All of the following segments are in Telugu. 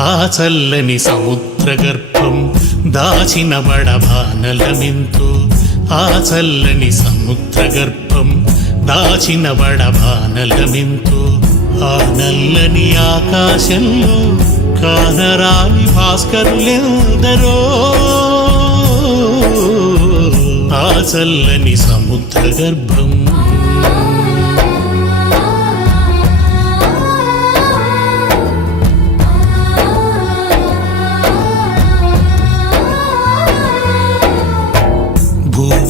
ఆ చల్లని సముద్ర గర్భం దాచిన వడబానలమెంతో ఆ చల్లని సముద్ర గర్భం దాచిన వడబానలమెంతో ఆ నల్లని ఆకాశంలో కానరాని భాస్కరులెందరో ఆ చల్లని సముద్ర గర్భం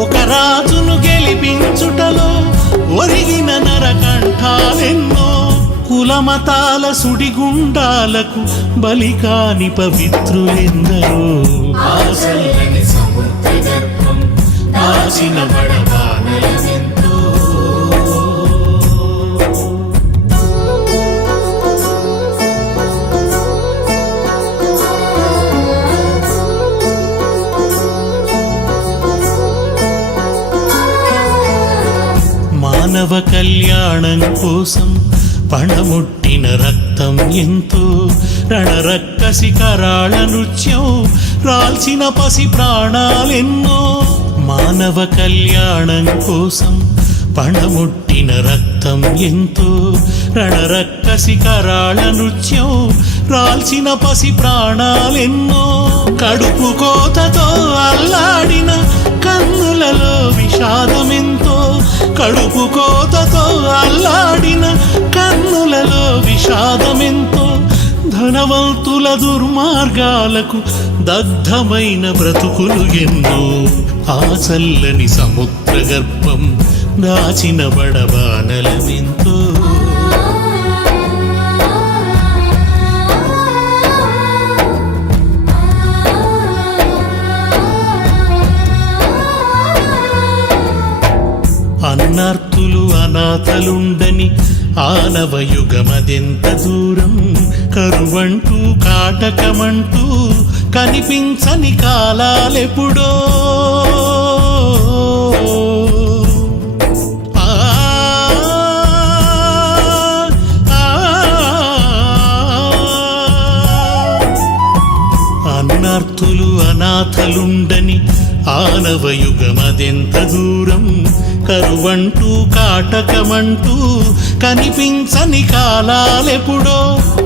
ఒక రాజును గెలిపించుటలో ఒరిగిన నరకంఠాలెన్నో కులమతాల సుడిగుండాలకు బలికాని పవిత్రులెందరో ఆశల్లని సముద్ర గర్భం కాసిన మానవ కళ్యాణం కోసం పణముట్టిన రక్తం ఎంతో రణరక్కసి కరాళ నృత్యం రాల్సిన పసి ప్రాణాలెన్నో మానవ కళ్యాణం కోసం పణముట్టిన రక్తం ఎంతో రణరక్కసి కరాళ నృత్యం రాల్సిన పసి ప్రాణాలెన్నో కడుపు కోతతో అల్లాడిన కన్నులలో విషాదం కడుపు కోతతో అల్లాడిన కన్నులలో విషాదమెంతో ధనవంతుల దుర్మార్గాలకు దగ్ధమైన బ్రతుకులు ఎన్నో ఆ చల్లని సముద్ర గర్భం దాచిన బడబా అనార్తులు అనాథలుండని ఆనవయుగమదెంత దూరం కరువంటూ కాటకమంటూ కనిపించని కాలాలెప్పుడో అన్నార్థులు అనాథలుండని ఆనవయుగమదెంత దూరం కరువంటూ కాటకమంటూ కనిపించని కాలాలెప్పుడో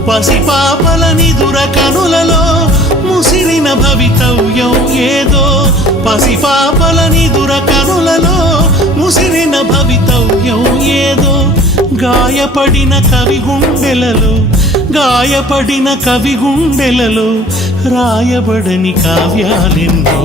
పసిపాపలని దురకనులలో ముసిరిన భవితవ్యం ఏదో పసిపాపలని దురకనులలో ముసిరిన భవితవ్యం ఏదో గాయపడిన కవి గుండెలలో గాయపడిన కవి గుండెలలో రాయబడని కావ్యాలెందో